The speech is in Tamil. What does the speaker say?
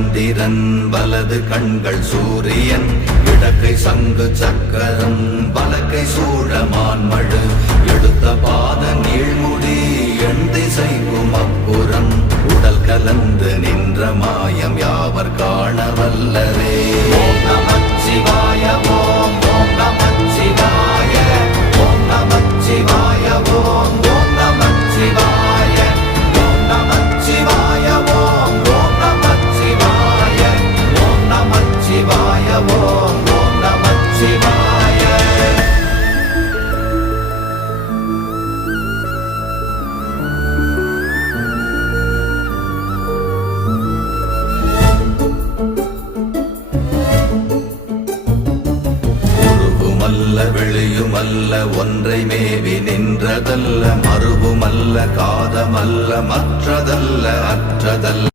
சந்திரன் வலது கண்கள் சூரியன் இடக்கை சங்கு சக்கரம் வலக்கை சூழமான்மழு எடுத்த பாத நீழ்முடி எண் திசைக்கும் அப்புறம் உடல் கலந்து நின்ற மாயம் யாவர் காண வல்லரே. ஓம் நமச்சிவாய ஓம் ஓம் நமச்சிவாய ஓம் நமச்சிவாய ஓம் ஓம் நமச்சிவாய ஓம் நமச்சிவாய ஓம் ஓம் நமச்சிவாய ஓம் நமச்சிவாய ஓம் ஓம் நமச்சிவாய. வெளியுமல்ல ஒன்றை மேவி நின்றதல்ல மறுவுமல்ல காதமல்ல மற்றதல்ல அற்றதல்ல